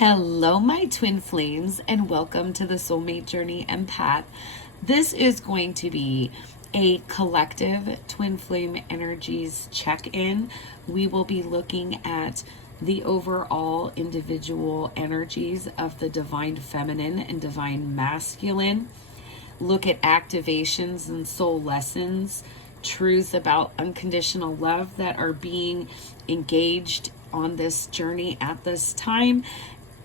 Hello, my twin flames, and welcome to the Soulmate Journey Empath. This is going to be a collective twin flame energies check-in. We will be looking at the overall individual energies of the divine feminine and divine masculine. Look at activations and soul lessons, truths about unconditional love that are being engaged on this journey at this time,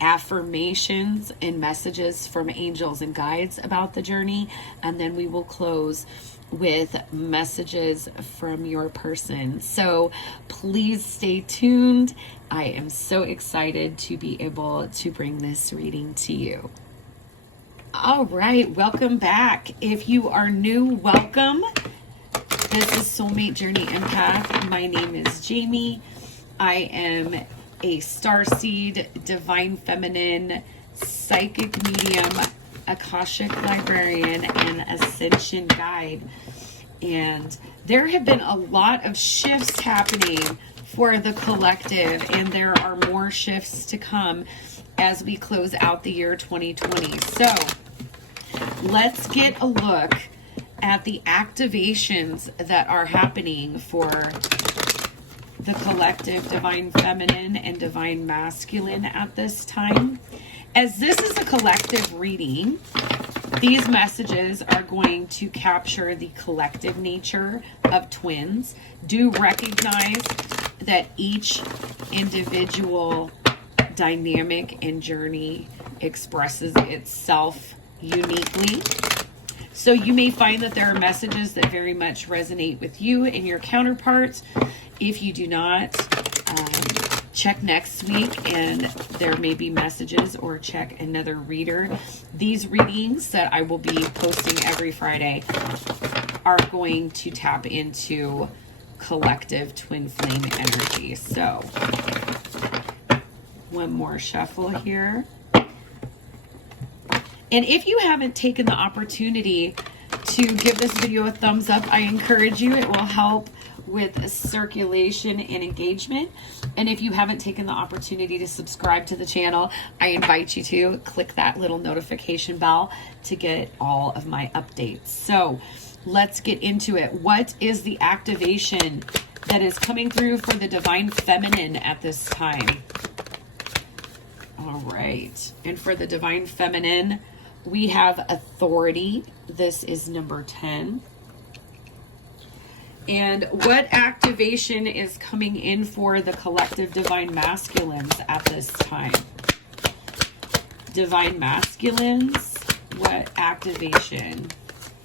affirmations and messages from angels and guides about the journey, and then we will close with messages from your person. So please stay tuned. I am so excited to be able to bring this reading to you. All right, welcome back. If you are new, welcome. This is Soulmate Journey Empath. My name is Jamie. I am a Starseed, divine feminine, psychic medium, Akashic librarian, and ascension guide. And there have been a lot of shifts happening for the collective, and there are more shifts to come as we close out the year 2020. So let's get a look at the activations that are happening for the collective divine feminine and divine masculine at this time. As this is a collective reading, these messages are going to capture the collective nature of twins. Do recognize that each individual dynamic and journey expresses itself uniquely. So you may find that there are messages that very much resonate with you and your counterparts. If you do not, check next week and there may be messages, or check another reader. These readings that I will be posting every Friday are going to tap into collective twin flame energy. So one more shuffle here. And if you haven't taken the opportunity to give this video a thumbs up, I encourage you. It will help with circulation and engagement. And if you haven't taken the opportunity to subscribe to the channel, I invite you to click that little notification bell to get all of my updates. So let's get into it. What is the activation that is coming through for the divine feminine at this time? All right. And for the divine feminine, we have authority. This is number 10. And what activation is coming in for the collective divine masculines at this time? Divine masculines, what activation?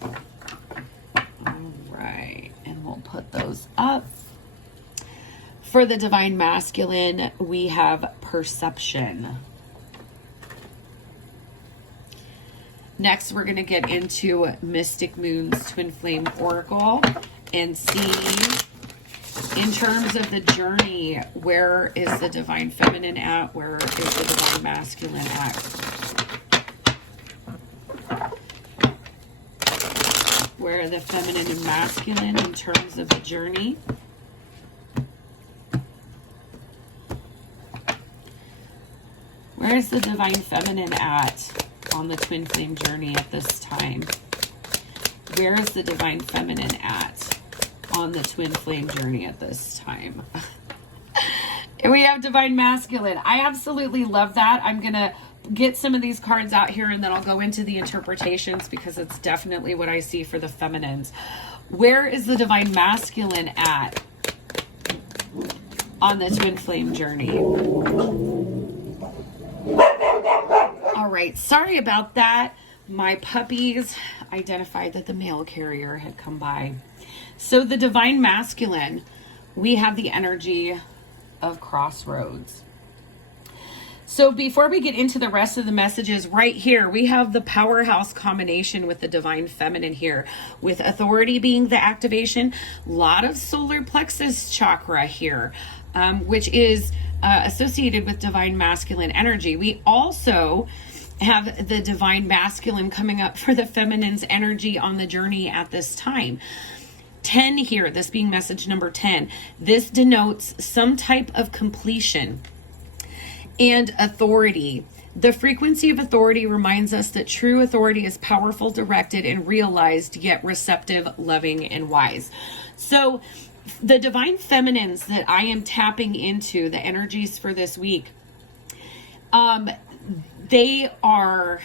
All right, and we'll put those up. For the divine masculine, we have perception. Next, we're going to get into Mystic Moon's Twin Flame Oracle and see, in terms of the journey, where is the divine feminine at? Where is the divine masculine at? Where are the feminine and masculine in terms of the journey? Where is the divine feminine at on the twin flame journey at this time? Where is the divine feminine at on the twin flame journey at this time? And we have divine masculine. I absolutely love that. I'm going to get some of these cards out here and then I'll go into the interpretations, because it's definitely what I see for the feminines. Where is the divine masculine at on the twin flame journey? All right, sorry about that. My puppies identified that the mail carrier had come by. So the divine masculine, we have the energy of crossroads. So before we get into the rest of the messages, right here, we have the powerhouse combination with the divine feminine here, with authority being the activation. A lot of solar plexus chakra here, which is associated with divine masculine energy. We also have the divine masculine coming up for the feminine's energy on the journey at this time. 10 here, this being message number 10. This denotes some type of completion. and authority. The frequency of authority reminds us that true authority is powerful, directed, and realized, yet receptive, loving, and wise. So the divine feminines that I am tapping into, the energies for this week, they are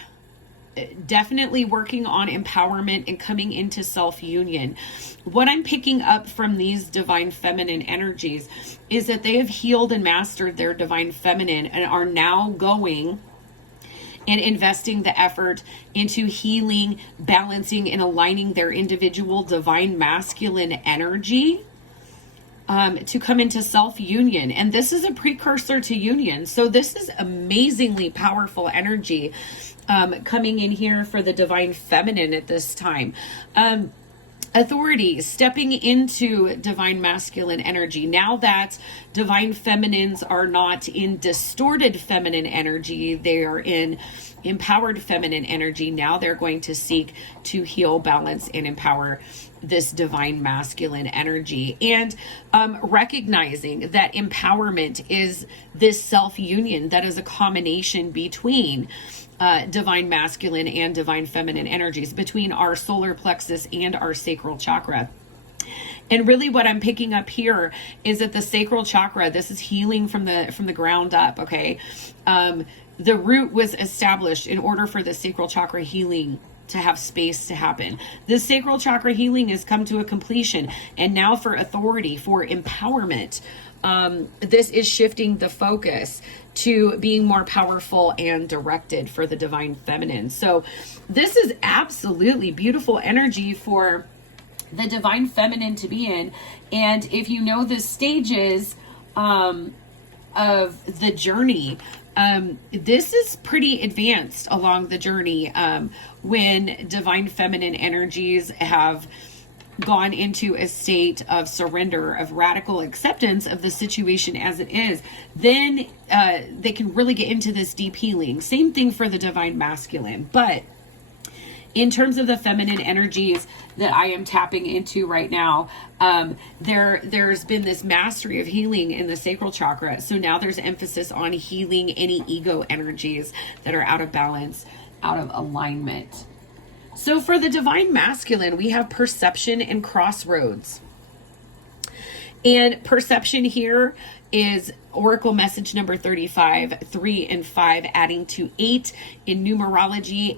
definitely working on empowerment and coming into self-union. What I'm picking up from these divine feminine energies is that they have healed and mastered their divine feminine and are now going and investing the effort into healing, balancing, and aligning their individual divine masculine energy to come into self-union. And this is a precursor to union. So this is amazingly powerful energy coming in here for the divine feminine at this time. Authority, stepping into divine masculine energy. Now that divine feminines are not in distorted feminine energy, they are in empowered feminine energy. Now they're going to seek to heal, balance, and empower this divine masculine energy, and recognizing that empowerment is this self-union that is a combination between divine masculine and divine feminine energies, between our solar plexus and our sacral chakra. And really what I'm picking up here is that the sacral chakra, this is healing from the ground up, okay? The root was established in order for the sacral chakra healing to have space to happen. The sacral chakra healing has come to a completion. And now for authority, for empowerment, this is shifting the focus to being more powerful and directed for the divine feminine. So this is absolutely beautiful energy for the divine feminine to be in. And if you know the stages of the journey, this is pretty advanced along the journey when divine feminine energies have gone into a state of surrender, of radical acceptance of the situation as it is. Then they can really get into this deep healing. Same thing for the divine masculine. But in terms of the feminine energies that I am tapping into right now, there's been this mastery of healing in the sacral chakra. So now there's emphasis on healing any ego energies that are out of balance, out of alignment. So for the divine masculine, we have perception and crossroads. And perception here is Oracle message number 35, 3 and 5, adding to 8 in numerology.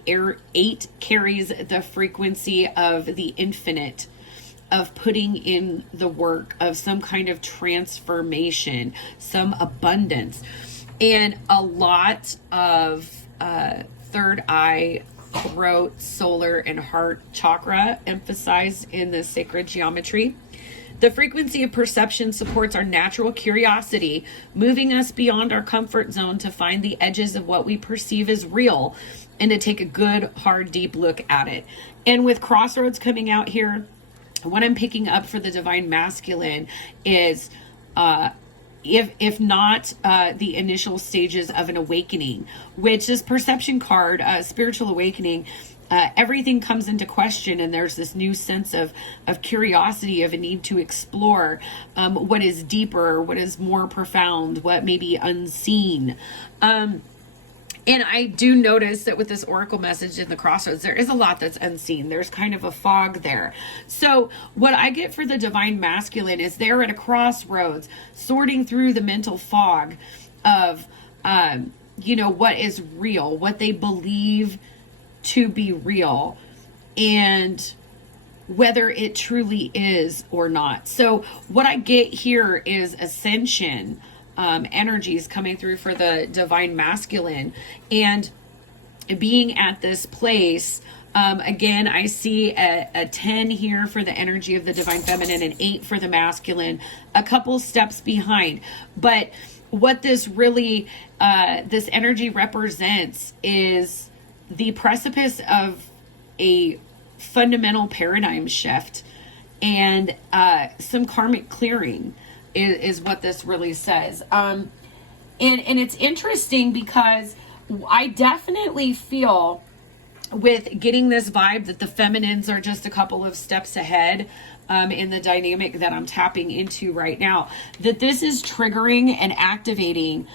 8 carries the frequency of the infinite, of putting in the work, of some kind of transformation, some abundance, and a lot of third eye, throat, solar, and heart chakra emphasized in the sacred geometry. The frequency of perception supports our natural curiosity, moving us beyond our comfort zone to find the edges of what we perceive as real and to take a good, hard, deep look at it. And with crossroads coming out here, what I'm picking up for the divine masculine is if not the initial stages of an awakening, which this perception card, spiritual awakening, everything comes into question, and there's this new sense of curiosity, of a need to explore what is deeper, what is more profound, what may be unseen. And I do notice that with this oracle message in the crossroads, there is a lot that's unseen. There's kind of a fog there. So what I get for the divine masculine is they're at a crossroads, sorting through the mental fog of, what is real, what they believe to be real, and whether it truly is or not. So what I get here is ascension energies coming through for the divine masculine, and being at this place. Again, I see a 10 here for the energy of the divine feminine, and 8 for the masculine, a couple steps behind. But what this really, this energy represents is the precipice of a fundamental paradigm shift and some karmic clearing is what this really says. And it's interesting because I definitely feel with getting this vibe that the feminines are just a couple of steps ahead in the dynamic that I'm tapping into right now, that this is triggering and activating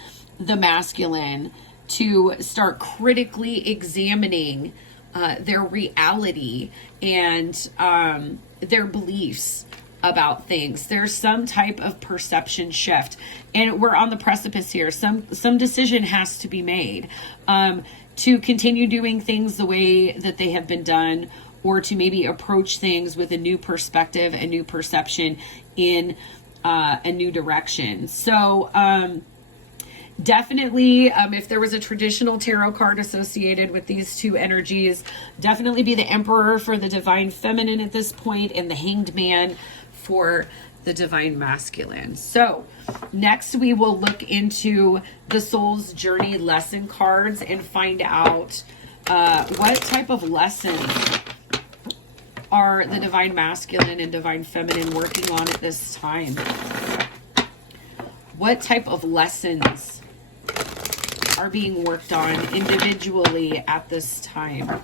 the masculine to start critically examining their reality and their beliefs about things. There's some type of perception shift, and we're on the precipice here. Some decision has to be made to continue doing things the way that they have been done, or to maybe approach things with a new perspective, a new perception in a new direction. So definitely, if there was a traditional tarot card associated with these two energies, definitely be the Emperor for the divine feminine at this point, and the Hanged Man for the divine masculine. So next we will look into the soul's journey lesson cards and find out what type of lessons are the divine masculine and divine feminine working on at this time. What type of lessons are being worked on individually at this time?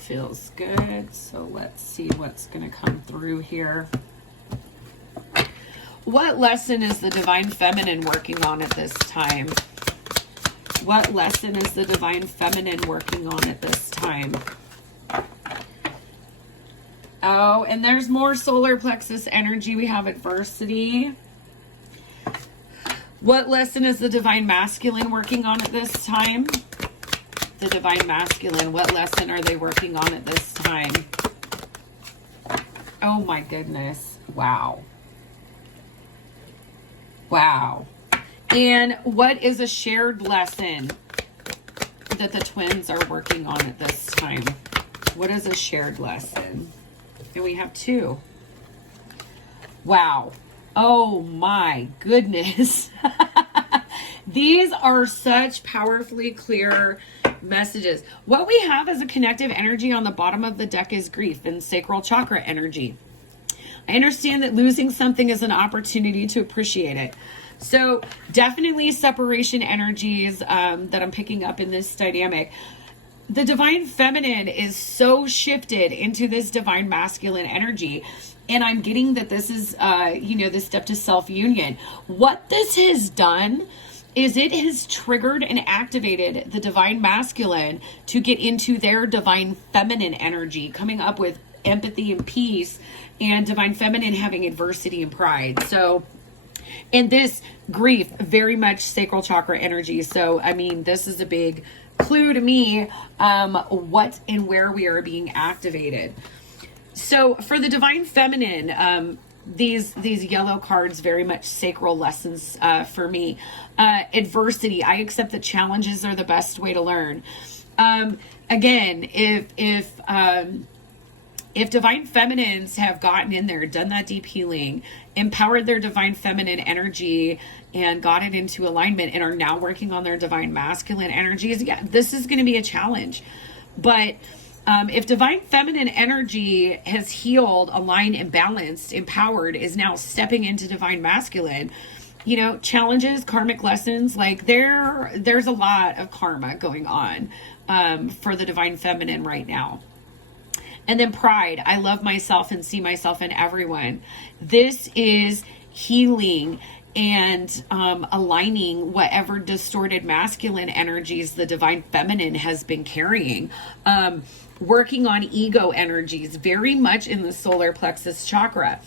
Feels good. So let's see what's going to come through here. What lesson is the divine feminine working on at this time? What lesson is the divine feminine working on at this time? Oh, and there's more solar plexus energy. We have adversity. What lesson is the divine masculine working on at this time? The divine masculine, what lesson are they working on at this time? Oh my goodness. Wow. Wow. And what is a shared lesson that the twins are working on at this time? What is a shared lesson? And we have two. Wow. Oh my goodness. These are such powerfully clear messages. What we have as a connective energy on the bottom of the deck is grief and sacral chakra energy. I understand that losing something is an opportunity to appreciate it. So definitely separation energies that I'm picking up in this dynamic. The divine feminine is so shifted into this divine masculine energy. And I'm getting that this is, the step to self-union. What this has done is it has triggered and activated the divine masculine to get into their divine feminine energy, coming up with empathy and peace, and divine feminine having adversity and pride. So, and this grief, very much sacral chakra energy. So, I mean, this is a big clue to me, what and where we are being activated. So for the divine feminine, these yellow cards, very much sacral lessons for me. Adversity. I accept that challenges are the best way to learn. Again, if divine feminines have gotten in there, done that deep healing, empowered their divine feminine energy and got it into alignment, and are now working on their divine masculine energies, yeah, this is going to be a challenge. But if divine feminine energy has healed, aligned, and balanced, empowered, is now stepping into divine masculine, challenges, karmic lessons, like there's a lot of karma going on for the divine feminine right now. And then pride. I love myself and see myself in everyone. This is healing and aligning whatever distorted masculine energies the divine feminine has been carrying. Working on ego energies, very much in the solar plexus chakra.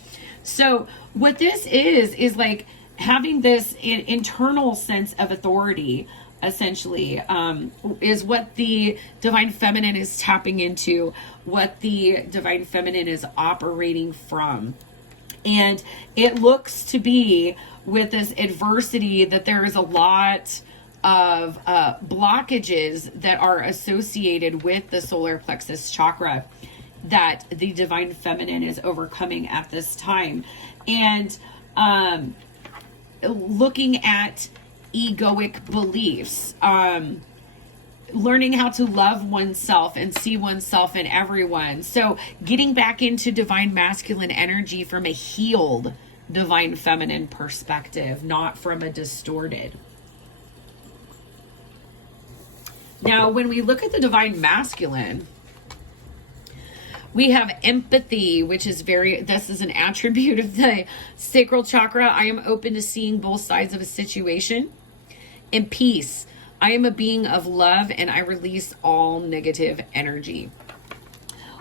So what this is like having this internal sense of authority, essentially, is what the divine feminine is tapping into, what the divine feminine is operating from. And it looks to be, with this adversity, that there is a lot of blockages that are associated with the solar plexus chakra that the divine feminine is overcoming at this time. And looking at egoic beliefs, learning how to love oneself and see oneself in everyone. So getting back into divine masculine energy from a healed divine feminine perspective, not from a distorted. Now, when we look at the divine masculine, We have empathy, which is this is an attribute of the sacral chakra. I am open to seeing both sides of a situation. And peace. I am a being of love and I release all negative energy.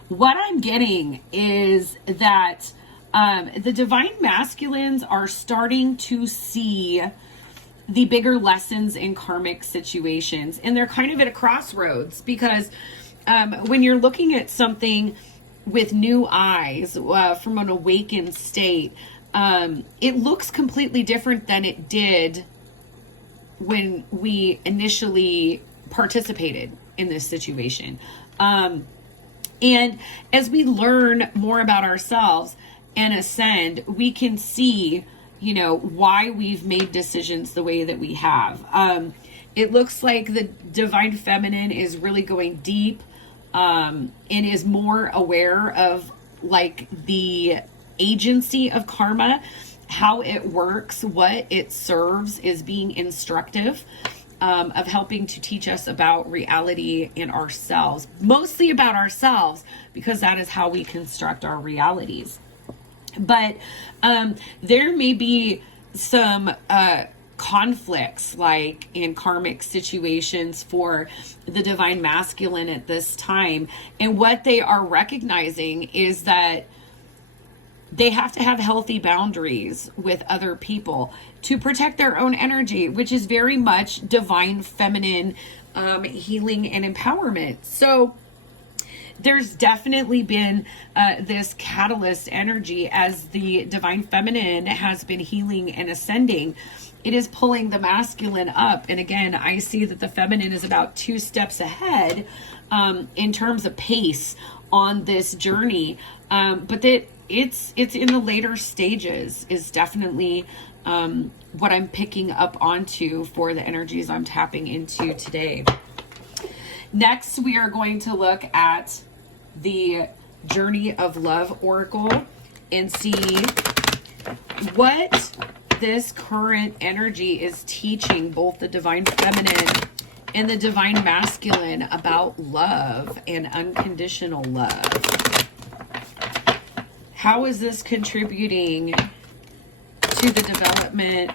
What I'm getting is that the divine masculines are starting to see the bigger lessons in karmic situations. And they're kind of at a crossroads because when you're looking at something with new eyes from an awakened state, it looks completely different than it did when we initially participated in this situation. And as we learn more about ourselves and ascend, we can see, why we've made decisions the way that we have. It looks like the divine feminine is really going deep and is more aware of like the agency of karma, how it works, what it serves, is being instructive, of helping to teach us about reality and ourselves, mostly about ourselves, because that is how we construct our realities. But there may be some conflicts, like in karmic situations for the divine masculine at this time. And what they are recognizing is that they have to have healthy boundaries with other people to protect their own energy, which is very much divine feminine healing and empowerment. So there's definitely been this catalyst energy as the divine feminine has been healing and ascending. It is pulling the masculine up. And again, I see that the feminine is about 2 steps ahead in terms of pace on this journey. But that it's in the later stages is definitely what I'm picking up onto for the energies I'm tapping into today. Next, we are going to look at the Journey of Love Oracle and see what this current energy is teaching both the divine feminine and the divine masculine about love and unconditional love. How is this contributing to the development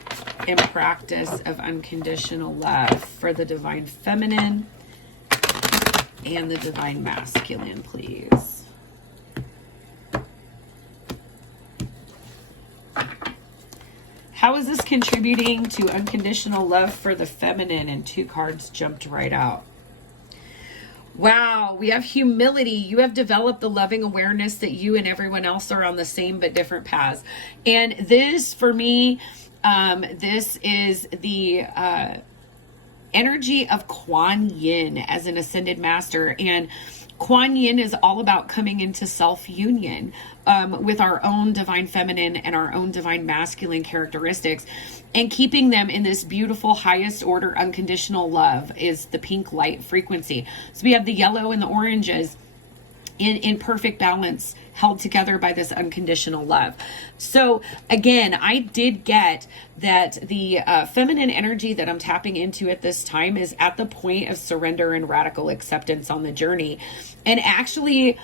and practice of unconditional love for the divine feminine and the divine masculine, please? How is this contributing to unconditional love for the feminine? And 2 cards jumped right out. Wow, we have humility. You have developed the loving awareness that you and everyone else are on the same but different paths. And this, for me, this is the energy of Kuan Yin as an ascended master. And Kuan Yin is all about coming into self-union with our own divine feminine and our own divine masculine characteristics, and keeping them in this beautiful highest order unconditional love is the pink light frequency. So we have the yellow and the oranges in perfect balance, held together by this unconditional love. So again, I did get that the feminine energy that I'm tapping into at this time is at the point of surrender and radical acceptance on the journey, and actually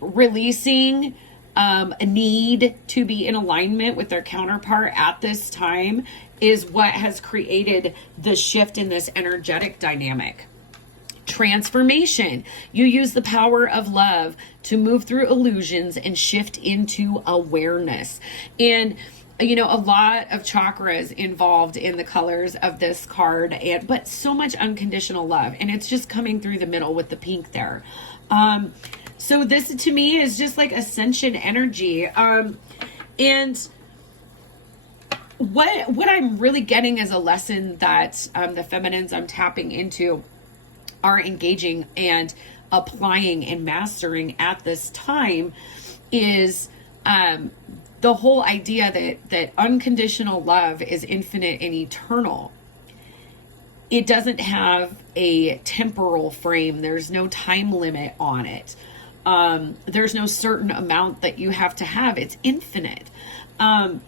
releasing a need to be in alignment with their counterpart at this time is what has created the shift in this energetic dynamic. Transformation. You use the power of love to move through illusions and shift into awareness. And a lot of chakras involved in the colors of this card, but so much unconditional love, and it's just coming through the middle with the pink there. So this to me is just like ascension energy. And what I'm really getting as a lesson that the feminines I'm tapping into are engaging and applying and mastering at this time is the whole idea that unconditional love is infinite and eternal. It doesn't have a temporal frame. There's no time limit on it. There's no certain amount that you have to have. It's infinite. And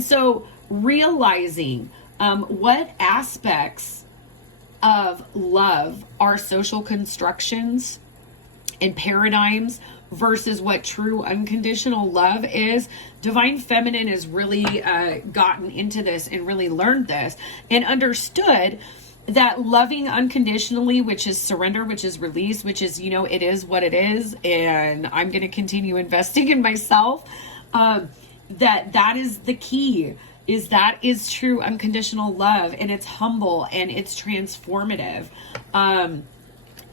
so realizing what aspects of love are social constructions and paradigms versus what true unconditional love is. Divine Feminine has really gotten into this and really learned this and understood that loving unconditionally, which is surrender, which is release, which is, you know, it is what it is, and I'm going to continue investing in myself. That is the key, is that is true unconditional love, and it's humble and it's transformative.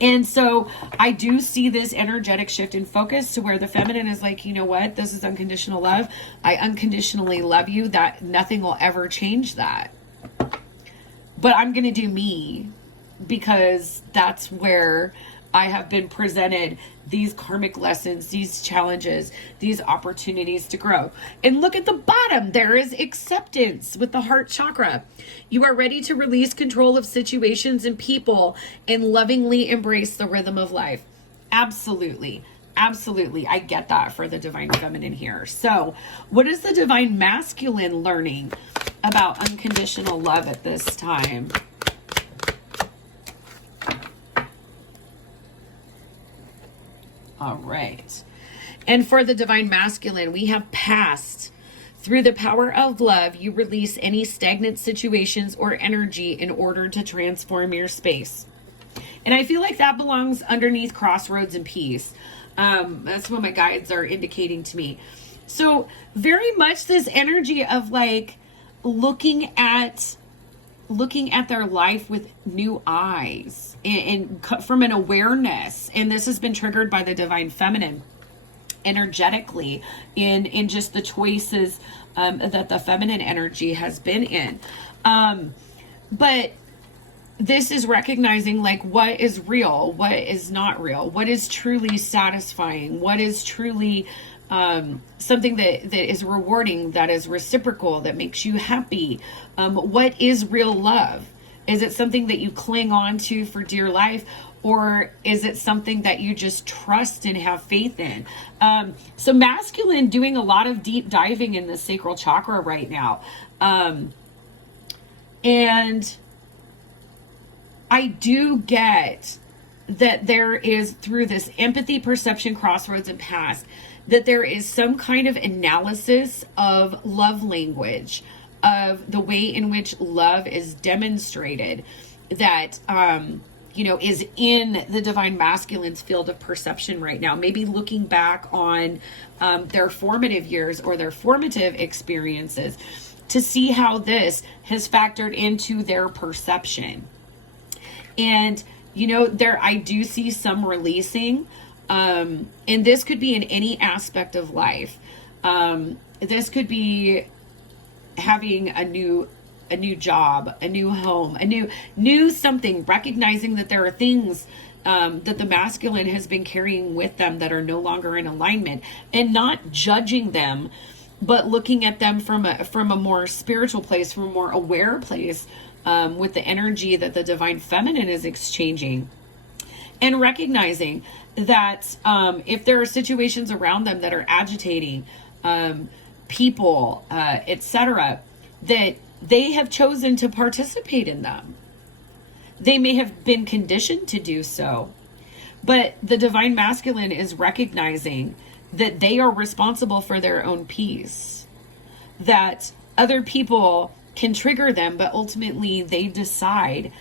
And so I do see this energetic shift in focus to where the feminine is like, you know what, this is unconditional love. I unconditionally love you. That nothing will ever change that. But I'm going to do me, because that's where I have been presented these karmic lessons, these challenges, these opportunities to grow. And look at the bottom. There is acceptance with the heart chakra. You are ready to release control of situations and people and lovingly embrace the rhythm of life. Absolutely. Absolutely. I get that for the divine feminine here. So what is the divine masculine learning about unconditional love at this time? All right. And for the divine masculine, we have past. Through the power of love, you release any stagnant situations or energy in order to transform your space. And I feel like that belongs underneath crossroads and peace. That's what my guides are indicating to me. So very much this energy of like looking at their life with new eyes and from an awareness. And this has been triggered by the divine feminine energetically in just the choices that the feminine energy has been in. But this is recognizing like what is real, what is not real, what is truly satisfying, what is truly something that is rewarding, that is reciprocal, that makes you happy. What is real love? Is it something that you cling on to for dear life? Or is it something that you just trust and have faith in? So masculine doing a lot of deep diving in the sacral chakra right now. And I do get that there is, through this empathy, perception, crossroads, and past, that there is some kind of analysis of love language, of the way in which love is demonstrated, that, is in the divine masculine's field of perception right now. Maybe looking back on their formative years or their formative experiences to see how this has factored into their perception. And, I do see some releasing, and this could be in any aspect of life. This could be having a new job, a new home, a new something, recognizing that there are things that the masculine has been carrying with them that are no longer in alignment, and not judging them, but looking at them from a more spiritual place, from a more aware place, with the energy that the divine feminine is exchanging, and recognizing that if there are situations around them that are agitating, people, etc., that they have chosen to participate in them. They may have been conditioned to do so, but the divine masculine is recognizing that they are responsible for their own peace, that other people can trigger them, but ultimately they decide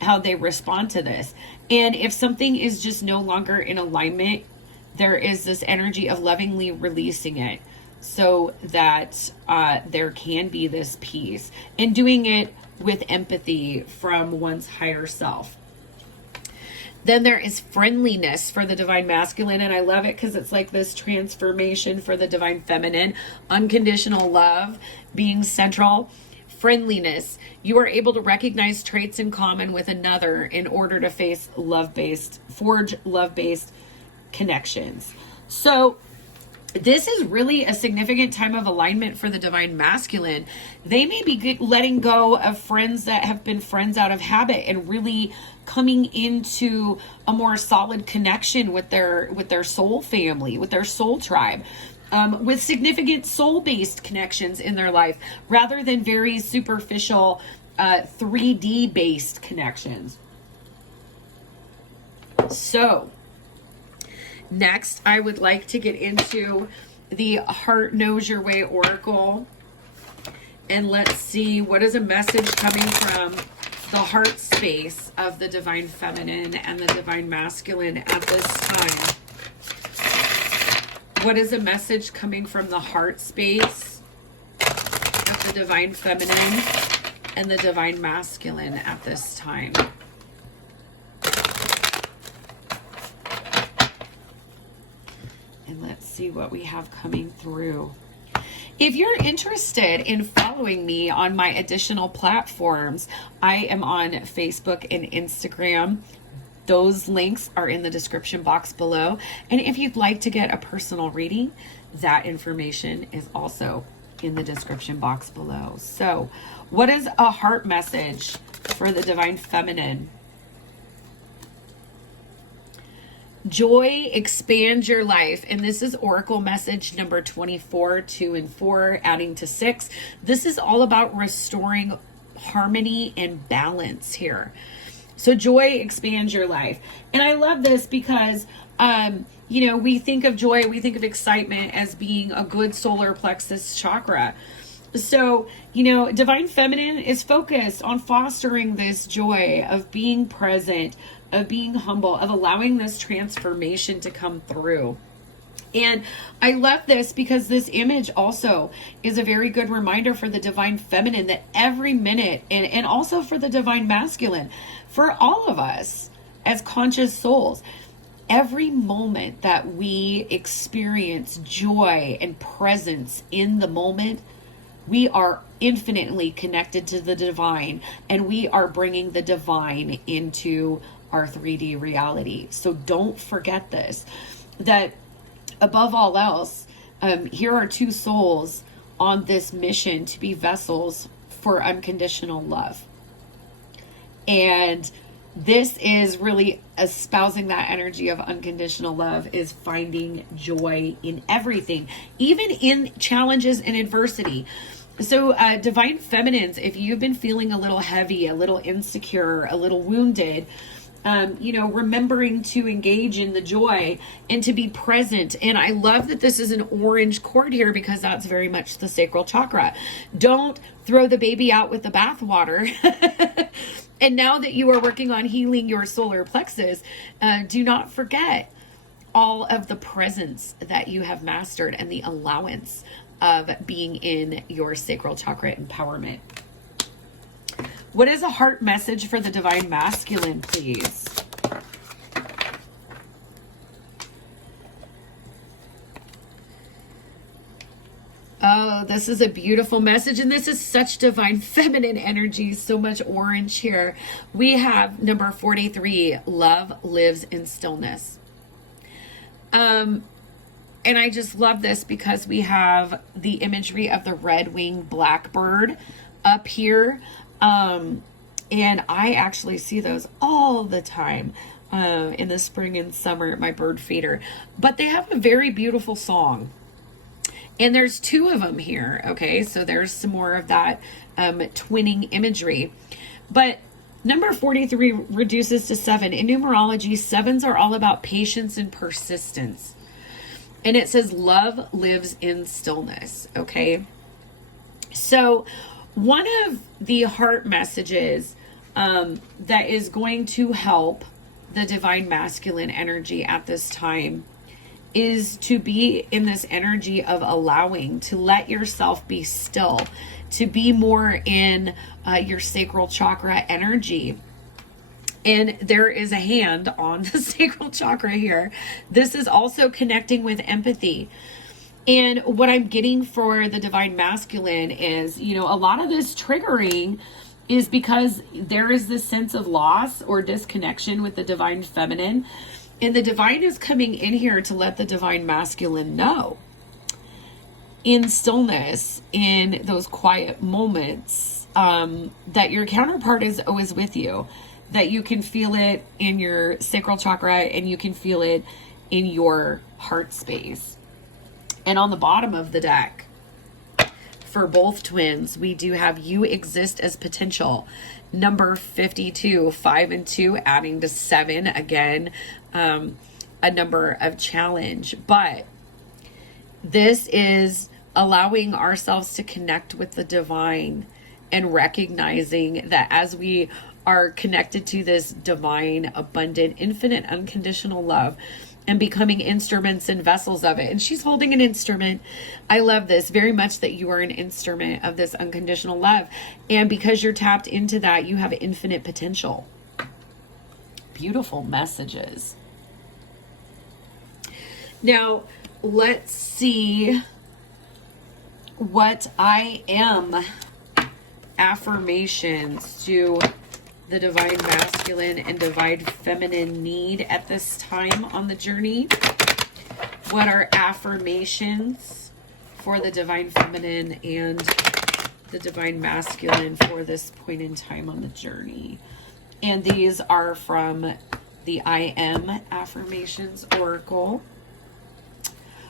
how they respond to this. And if something is just no longer in alignment, there is this energy of lovingly releasing it so that there can be this peace, and doing it with empathy from one's higher self. Then there is friendliness for the divine masculine, and I love it because it's like this transformation for the divine feminine. Unconditional love being central. Friendliness. You are able to recognize traits in common with another in order to forge love-based connections. So this is really a significant time of alignment for the divine masculine. They may be letting go of friends that have been friends out of habit and really coming into a more solid connection with their soul family, with their soul tribe. With significant soul-based connections in their life, rather than very superficial 3D-based connections. So, Next, I would like to get into the Heart Knows Your Way Oracle. And let's see, what is a message coming from the heart space of the Divine Feminine and the Divine Masculine at this time? What is a message coming from the heart space of the Divine Feminine and the Divine Masculine at this time? And let's see what we have coming through. If you're interested in following me on my additional platforms, I am on Facebook and Instagram. Those links are in the description box below. And if you'd like to get a personal reading, that information is also in the description box below. So, what is a heart message for the Divine Feminine? Joy, expand your life. And this is Oracle message number 24, 2 and 4, adding to 6. This is all about restoring harmony and balance here. So joy, expand your life. And I love this because, you know, we think of joy, we think of excitement as being a good solar plexus chakra. So, you know, Divine Feminine is focused on fostering this joy of being present, of being humble, of allowing this transformation to come through. And I love this because this image also is a very good reminder for the Divine Feminine that every minute, and also for the Divine Masculine, for all of us as conscious souls, every moment that we experience joy and presence in the moment, we are infinitely connected to the divine, and we are bringing the divine into our 3D reality. So don't forget this, that above all else, here are two souls on this mission to be vessels for unconditional love. And this is really espousing that energy of unconditional love, is finding joy in everything, even in challenges and adversity. So Divine Feminines, if you've been feeling a little heavy, a little insecure, a little wounded, you know, remembering to engage in the joy and to be present. And I love that this is an orange cord here because that's very much the sacral chakra. Don't throw the baby out with the bathwater. And now that you are working on healing your solar plexus, do not forget all of the presence that you have mastered and the allowance of being in your sacral chakra empowerment. What is a heart message for the Divine Masculine, please? Oh, this is a beautiful message, and this is such Divine Feminine energy, so much orange here. We have number 43, love lives in stillness. And I just love this because we have the imagery of the red-winged blackbird up here. And I actually see those all the time in the spring and summer at my bird feeder. But they have a very beautiful song. And there's two of them here, okay? So there's some more of that twinning imagery. But number 43 reduces to 7. In numerology, 7s are all about patience and persistence. And it says love lives in stillness, okay? So one of the heart messages that is going to help the Divine Masculine energy at this time is to be in this energy of allowing, to let yourself be still, to be more in your sacral chakra energy. And there is a hand on the sacral chakra here. This is also connecting with empathy. And what I'm getting for the Divine Masculine is, you know, a lot of this triggering is because there is this sense of loss or disconnection with the Divine Feminine. And the Divine is coming in here to let the Divine Masculine know in stillness, in those quiet moments, that your counterpart is always with you, that you can feel it in your sacral chakra and you can feel it in your heart space. And on the bottom of the deck, for both twins, we do have you exist as potential. Number 52, 5 and 2, adding to 7 again. a number of challenge, but this is allowing ourselves to connect with the divine and recognizing that as we are connected to this divine, abundant, infinite, unconditional love and becoming instruments and vessels of it. And she's holding an instrument. I love this very much, that you are an instrument of this unconditional love. And because you're tapped into that, you have infinite potential. Beautiful messages. Now, let's see what I am affirmations do the divine masculine and divine feminine need at this time on the journey. What are affirmations for the divine feminine and the divine masculine for this point in time on the journey? And these are from the I Am Affirmations Oracle.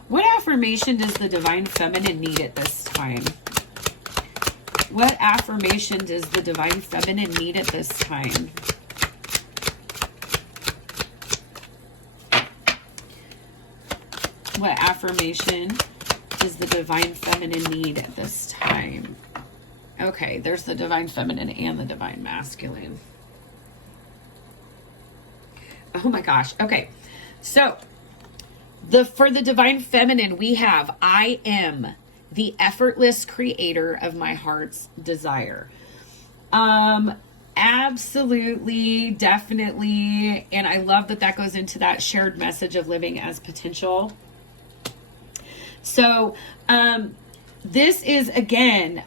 What affirmation does the divine feminine need at this time? What affirmation does the divine feminine need at this time? What affirmation does the divine feminine need at this time? Okay, there's the divine feminine and the divine masculine. Oh my gosh. Okay. So, for the divine feminine, we have I am the effortless creator of my heart's desire. Absolutely, definitely. And I love that that goes into that shared message of living as potential. So, this is again,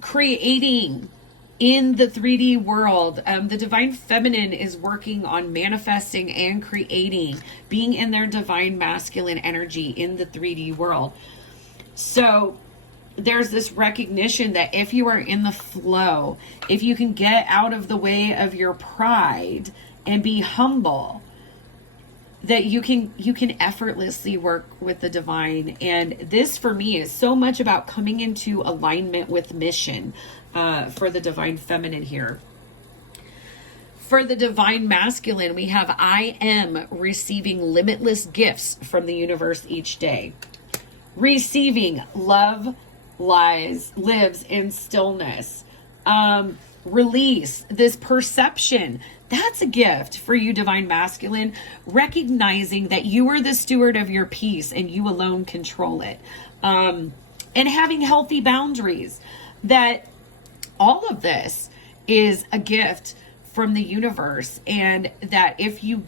creating in the 3D world. The divine feminine is working on manifesting and creating, being in their divine masculine energy in the 3D world. So there's this recognition that if you are in the flow, if you can get out of the way of your pride and be humble, that you can effortlessly work with the divine. And this for me is so much about coming into alignment with mission for the divine feminine here. For the divine masculine, we have I am receiving limitless gifts from the universe each day. Receiving love lives in stillness. Release this perception. That's a gift for you, divine masculine. Recognizing that you are the steward of your peace and you alone control it. And having healthy boundaries. That all of this is a gift from the universe. And that if you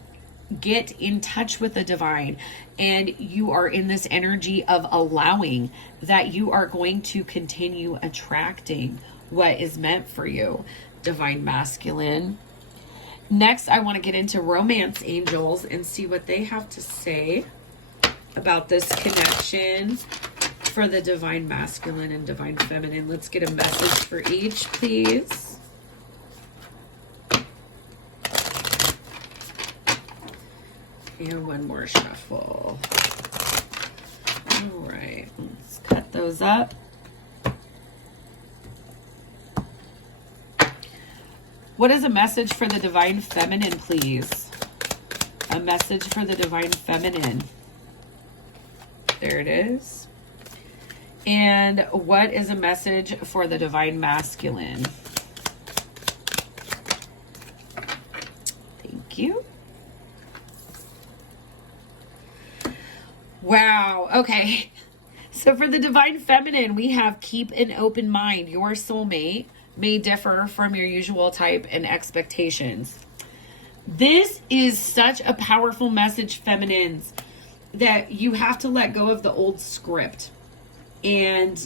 get in touch with the divine and you are in this energy of allowing, that you are going to continue attracting what is meant for you, divine masculine. Next, I want to get into romance angels and see what they have to say about this connection for the divine masculine and divine feminine. Let's get a message for each, please. And one more shuffle. All right, let's cut those up. What is a message for the divine feminine, please? A message for the divine feminine. There it is. And what is a message for the divine masculine? Thank you. Wow. Okay. So for the divine feminine, we have keep an open mind. Your soulmate may differ from your usual type and expectations. This is such a powerful message, feminines, that you have to let go of the old script. And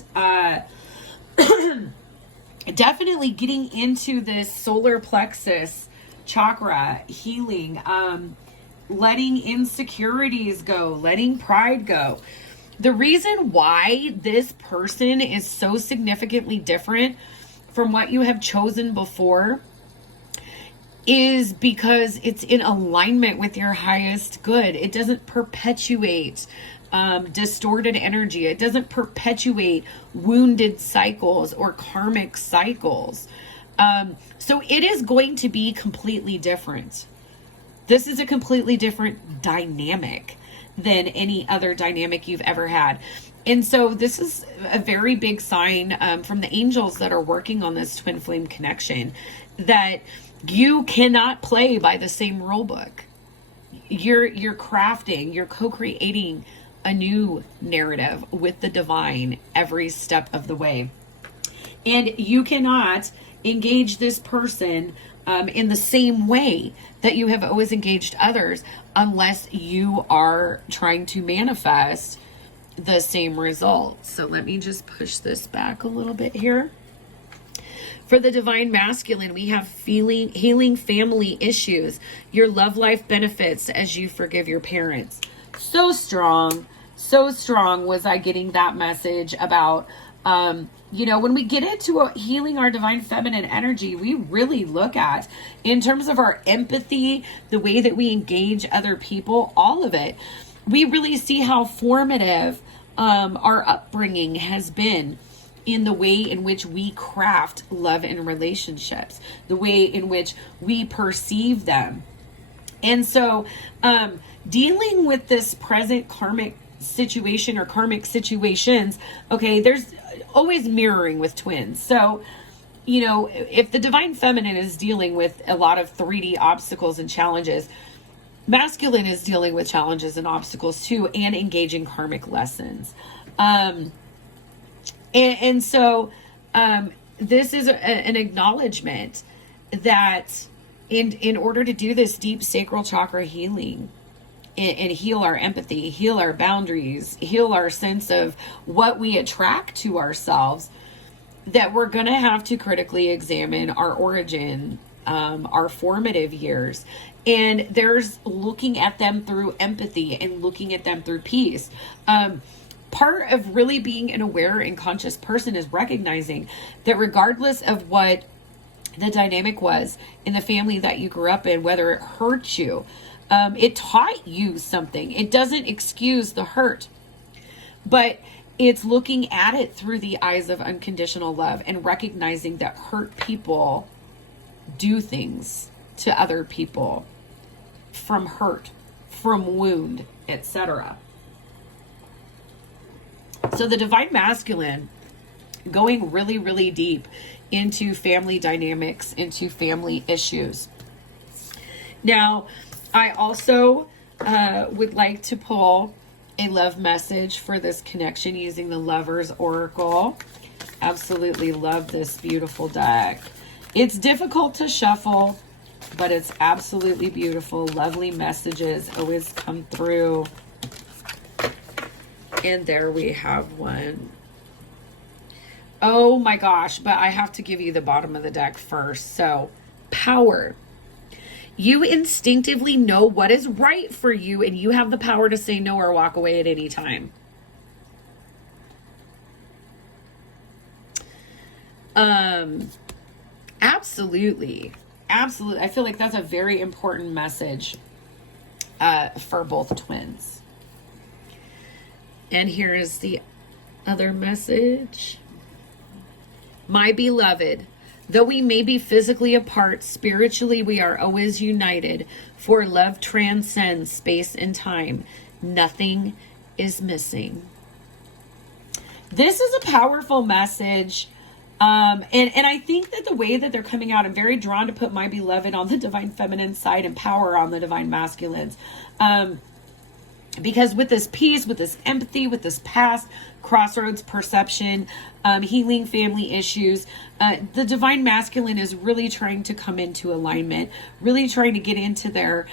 definitely getting into this solar plexus chakra healing, letting insecurities go, letting pride go. The reason why this person is so significantly different from what you have chosen before is because it's in alignment with your highest good. It doesn't perpetuate distorted energy. It doesn't perpetuate wounded cycles or karmic cycles. So it is going to be completely different. This is a completely different dynamic than any other dynamic you've ever had. And so this is a very big sign from the angels that are working on this twin flame connection, that you cannot play by the same rule book. You're crafting, you're co-creating a new narrative with the divine every step of the way. And you cannot engage this person in the same way that you have always engaged others, unless you are trying to manifest the same results. So let me just push this back a little bit here. For the divine masculine, we have healing family issues. Your love life benefits as you forgive your parents. So strong was I getting that message about, when we get into healing our divine feminine energy, we really look at, in terms of our empathy, the way that we engage other people, all of it, we really see how formative our upbringing has been in the way in which we craft love and relationships, the way in which we perceive them. And so dealing with this present karmic situation or karmic situations, okay, there's always mirroring with twins. So, if the divine feminine is dealing with a lot of 3D obstacles and challenges, masculine is dealing with challenges and obstacles too, and engaging karmic lessons. So this is an acknowledgement that in order to do this deep sacral chakra healing and heal our empathy, heal our boundaries, heal our sense of what we attract to ourselves, that we're going to have to critically examine our origin, our formative years. And there's looking at them through empathy and looking at them through peace. Part of really being an aware and conscious person is recognizing that regardless of what the dynamic was in the family that you grew up in, whether it hurt you, it taught you something. It doesn't excuse the hurt, but it's looking at it through the eyes of unconditional love and recognizing that hurt people do things to other people from hurt, from wound, etc. So the divine masculine going really, really deep into family dynamics, into family issues. Now, I also would like to pull a love message for this connection using the Lover's Oracle. Absolutely love this beautiful deck. It's difficult to shuffle, but it's absolutely beautiful. Lovely messages always come through. And there we have one. Oh my gosh, but I have to give you the bottom of the deck first. So, power. You instinctively know what is right for you, and you have the power to say no or walk away at any time. Absolutely. Absolutely. I feel like that's a very important message for both twins. And here is the other message. My beloved, though we may be physically apart, spiritually we are always united, for love transcends space and time. Nothing is missing. This is a powerful message. And I think that the way that they're coming out, I'm very drawn to put my beloved on the divine feminine side and power on the divine masculines. Because with this peace, with this empathy, with this past crossroads perception, healing family issues, the divine masculine is really trying to come into alignment, really trying to get into their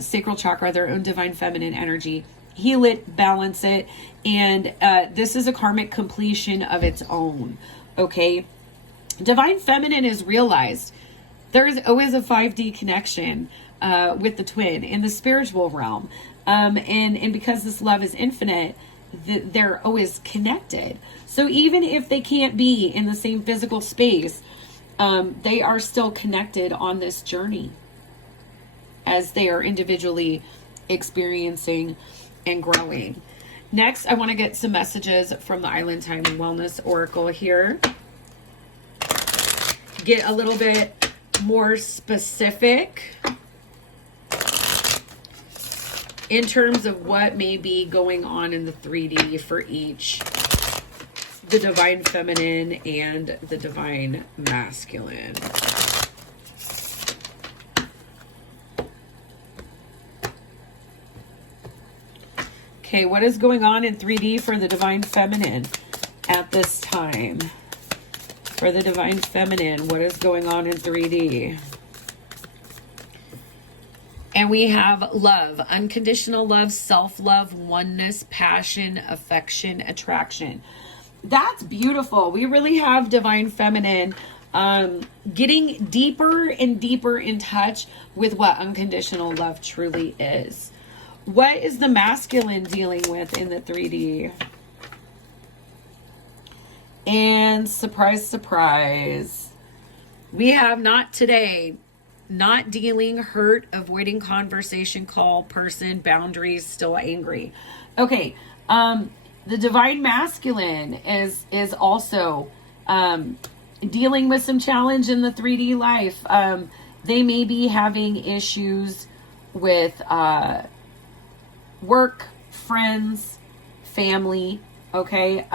sacral chakra, their own divine feminine energy, heal it, balance it. And this is a karmic completion of its own. Okay. Divine feminine is realized. There is always a 5D connection with the twin in the spiritual realm. And because this love is infinite, they're always connected. So even if they can't be in the same physical space, they are still connected on this journey as they are individually experiencing and growing. Next, I want to get some messages from the Island Time and Wellness Oracle here. Get a little bit more specific in terms of what may be going on in the 3D for each, the divine feminine and the divine masculine. Okay, what is going on in 3D for the divine feminine at this time? For the divine feminine, what is going on in 3D? And we have love, unconditional love, self-love, oneness, passion, affection, attraction. That's beautiful. We really have divine feminine getting deeper and deeper in touch with what unconditional love truly is. What is the masculine dealing with in the 3D? And surprise, surprise. We have not today, not dealing, hurt, avoiding conversation, call, person, boundaries, still angry. Okay, the divine masculine is also dealing with some challenge in the 3D life. They may be having issues with work, friends, family, okay?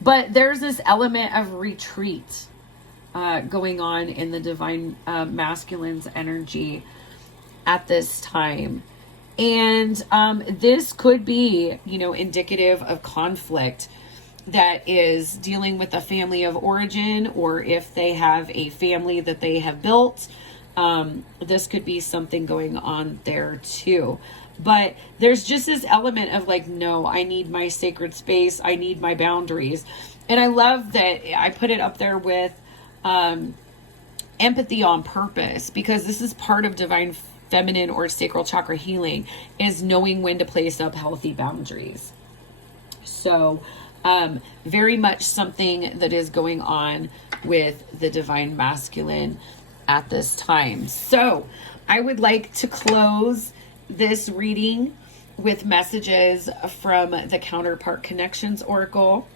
But there's this element of retreat going on in the divine masculine's energy at this time. And this could be, you know, indicative of conflict that is dealing with a family of origin, or if they have a family that they have built, this could be something going on there too. But there's just this element of like, no, I need my sacred space. I need my boundaries. And I love that I put it up there with empathy on purpose, because this is part of divine feminine or sacral chakra healing, is knowing when to place up healthy boundaries. So very much something that is going on with the divine masculine at this time. So I would like to close this reading with messages from the Counterpart Connections Oracle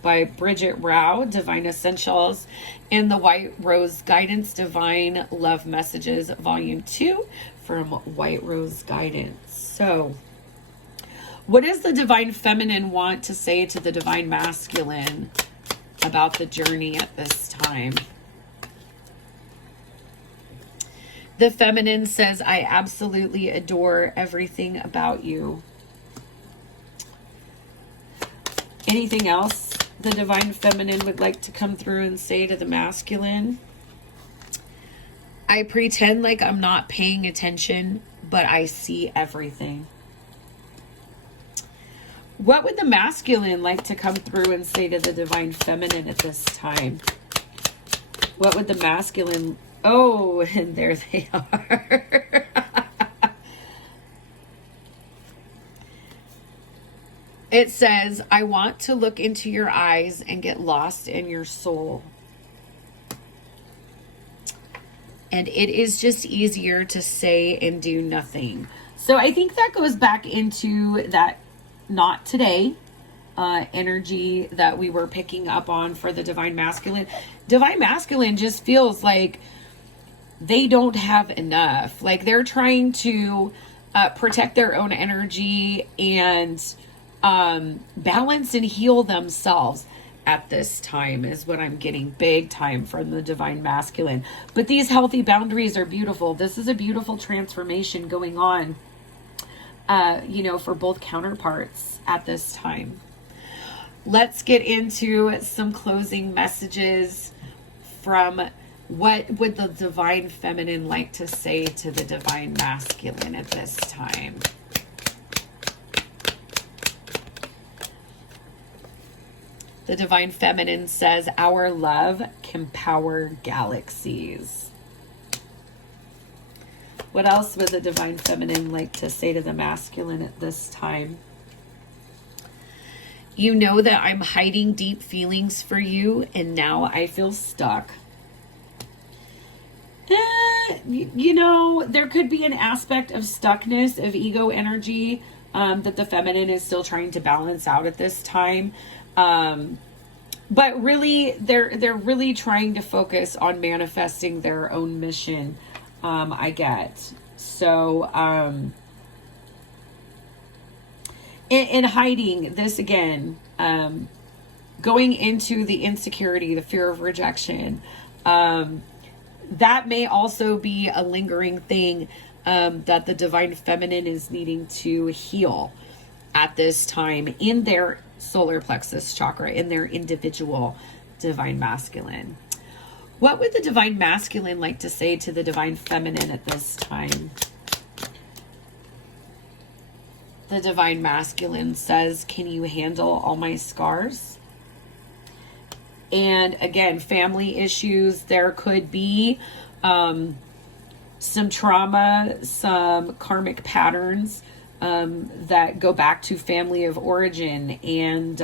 by Bridget Rao, Divine Essentials, and the White Rose Guidance, Divine Love Messages, Volume 2 from White Rose Guidance. So what does the divine feminine want to say to the divine masculine about the journey at this time? The feminine says, I absolutely adore everything about you. Anything else the divine feminine would like to come through and say to the masculine? I pretend like I'm not paying attention, but I see everything. What would the masculine like to come through and say to the divine feminine at this time? What would the masculine... Oh, and there they are. It says, I want to look into your eyes and get lost in your soul. And it is just easier to say and do nothing. So I think that goes back into that not today energy that we were picking up on for the divine masculine. Divine masculine just feels like they don't have enough. Like they're trying to protect their own energy and balance and heal themselves at this time is what I'm getting big time from the divine masculine. But these healthy boundaries are beautiful. This is a beautiful transformation going on, you know, for both counterparts at this time. Let's get into some closing messages from what would the divine feminine like to say to the divine masculine at this time. The divine feminine says, our love can power galaxies. What else would the divine feminine like to say to the masculine at this time? You know that I'm hiding deep feelings for you, and now I feel stuck. You know, there could be an aspect of stuckness, of ego energy, that the feminine is still trying to balance out at this time. But really, they're really trying to focus on manifesting their own mission, I get. So, in hiding this again, going into the insecurity, the fear of rejection, that may also be a lingering thing that the divine feminine is needing to heal at this time in their solar plexus chakra, in their individual divine masculine. What would the divine masculine like to say to the divine feminine at this time? The divine masculine says, can you handle all my scars? And again, family issues. There could be some trauma, some karmic patterns that go back to family of origin. And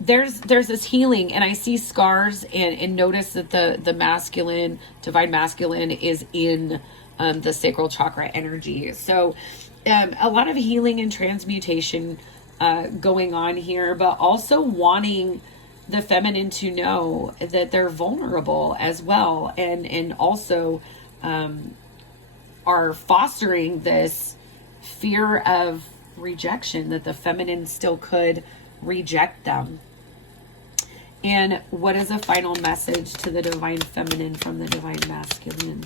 there's this healing, and I see scars, and notice that the masculine, divine masculine, is in the sacral chakra energy. So a lot of healing and transmutation going on here, but also wanting the feminine to know that they're vulnerable as well, and also are fostering this fear of rejection, that the feminine still could reject them. And what is a final message to the divine feminine from the divine masculine?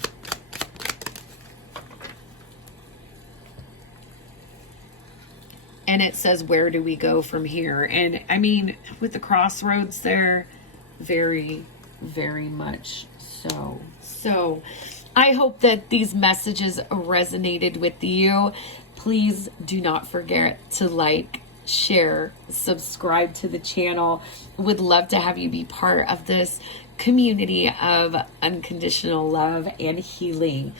And it says, where do we go from here? And I mean, with the crossroads there, very, very much so. So I hope that these messages resonated with you. Please do not forget to like, share, subscribe to the channel. Would love to have you be part of this community of unconditional love and healing.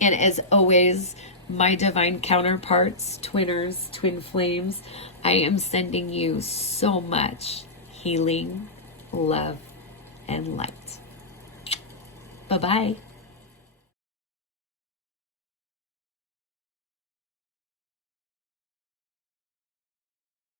And as always, my divine counterparts, twinners, twin flames, I am sending you so much healing, love, and light. Bye-bye.